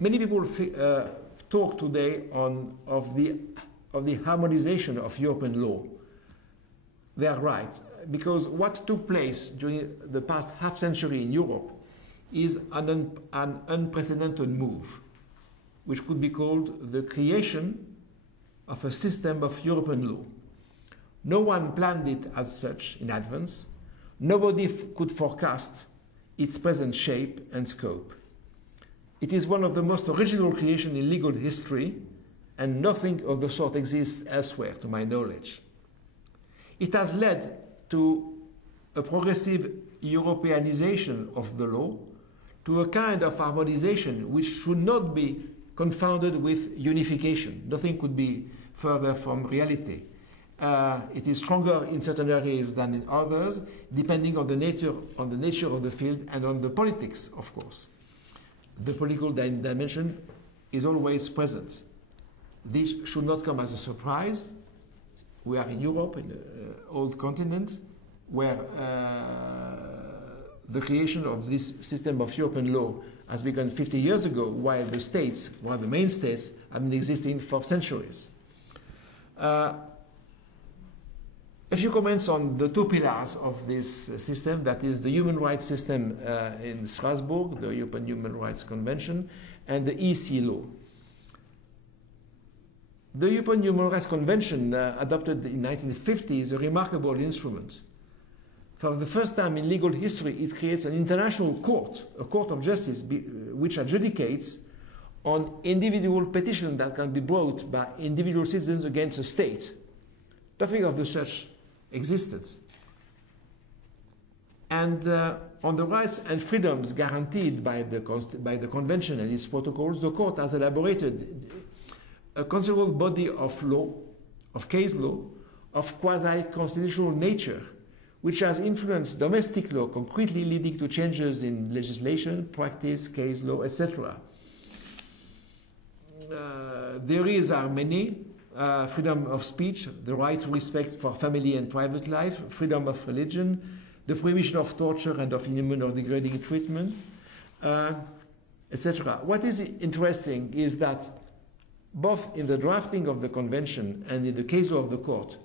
Many people talk today of the harmonization of European law. They are right, because what took place during the past half century in Europe is an unprecedented move, which could be called the creation of a system of European law. No one planned it as such in advance. Nobody could forecast its present shape and scope. It is one of the most original creations in legal history, and nothing of the sort exists elsewhere, to my knowledge. It has led to a progressive Europeanization of the law, to a kind of harmonization which should not be confounded with unification. Nothing could be further from reality. It is stronger in certain areas than in others, depending on the nature of the field and on the politics, of course. The political dimension is always present. This should not come as a surprise. We are in Europe, in an old continent, where the creation of this system of European law has begun 50 years ago, while the main states, have been existing for centuries. A few comments on the two pillars of this system, that is the human rights system in Strasbourg, the European Human Rights Convention, and the EC law. The European Human Rights Convention, adopted in 1950, is a remarkable instrument. For the first time in legal history, it creates an international court, a court of justice, which adjudicates on individual petitions that can be brought by individual citizens against a state. Nothing of the such existed. And on the rights and freedoms guaranteed by the Convention and its protocols, the Court has elaborated a considerable body of law, of case law, of quasi-constitutional nature, which has influenced domestic law, concretely leading to changes in legislation, practice, case law, etc. The areas are many. Freedom of speech, the right to respect for family and private life, freedom of religion, the prohibition of torture and of inhuman or degrading treatment, etc. What is interesting is that both in the drafting of the convention and in the case law of the court,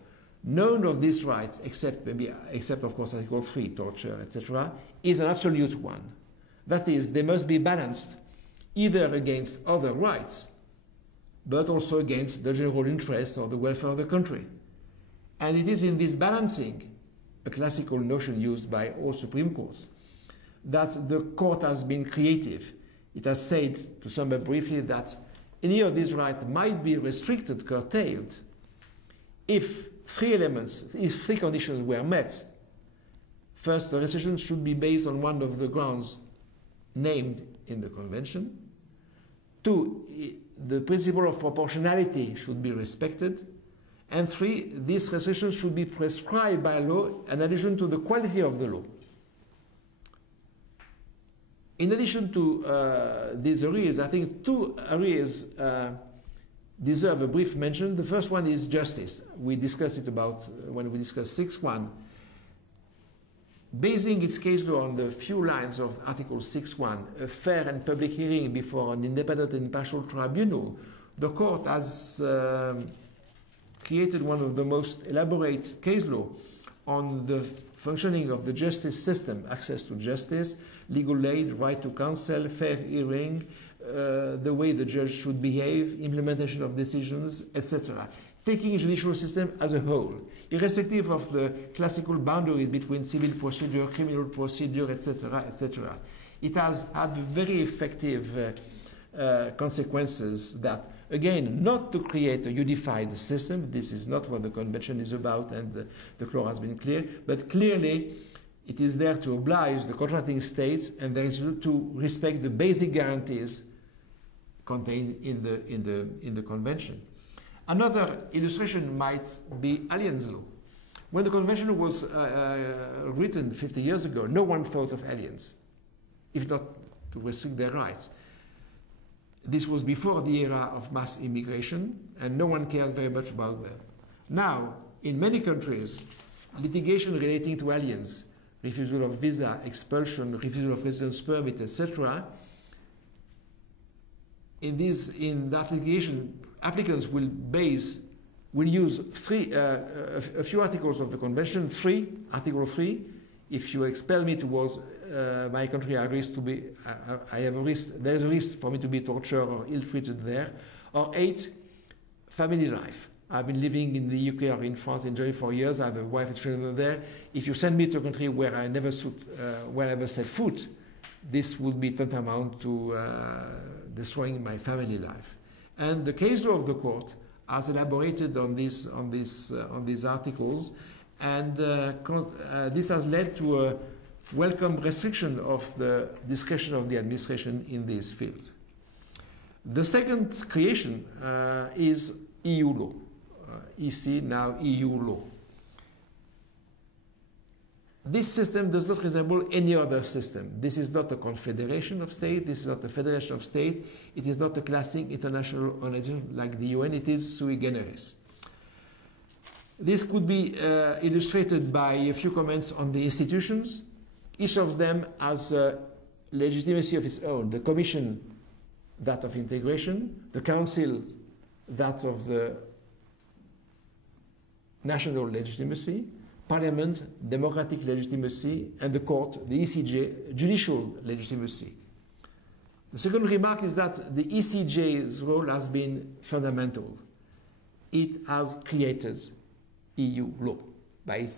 none of these rights, except of course Article 3, torture, etc., is an absolute one. That is, they must be balanced either against other rights, but also against the general interest or the welfare of the country. And it is in this balancing, a classical notion used by all Supreme Courts, that the court has been creative. It has said, to sum up briefly, that any of these rights might be restricted, curtailed, if three conditions were met. First, the restriction should be based on one of the grounds named in the Convention. Two, the principle of proportionality should be respected. And three, this restriction should be prescribed by law in addition to the quality of the law. In addition to these areas, I think two areas deserve a brief mention. The first one is justice. We discussed it about when we discussed 6.1. Basing its case law on the few lines of Article 6.1, a fair and public hearing before an independent and impartial tribunal, the court has created one of the most elaborate case law on the functioning of the justice system, access to justice, legal aid, right to counsel, fair hearing, the way the judge should behave, implementation of decisions, etc. Taking a judicial system as a whole, irrespective of the classical boundaries between civil procedure, criminal procedure, etc., etc. It has had very effective consequences that, again, not to create a unified system, this is not what the Convention is about, and the law has been clear, but clearly it is there to oblige the contracting states, and there is to respect the basic guarantees contained in the Convention. Another illustration might be aliens law. When the Convention was written 50 years ago, no one thought of aliens, if not to restrict their rights. This was before the era of mass immigration, and no one cared very much about them. Now, in many countries, litigation relating to aliens, refusal of visa, expulsion, refusal of residence permit, etc., in that litigation, applicants will use a few articles of the convention. Article 3. If you expel me towards my country, there is a risk for me to be tortured or ill-treated there. Or 8, family life. I've been living in the UK or in France, enjoying for years. I have a wife and children there. If you send me to a country where I never set foot, this would be tantamount to destroying my family life. And the case law of the court has elaborated on these articles, and this has led to a welcome restriction of the discretion of the administration in these fields. The second creation is EU law. EC, now EU law. This system does not resemble any other system. This is not a confederation of states. This is not a federation of states. It is not a classic international organization like the UN. It is sui generis. This could be illustrated by a few comments on the institutions. Each of them has a legitimacy of its own. The Commission, that of integration. The Council, that of the national legitimacy. Parliament, democratic legitimacy, and the court, the ECJ, judicial legitimacy. The second remark is that the ECJ's role has been fundamental. It has created EU law by its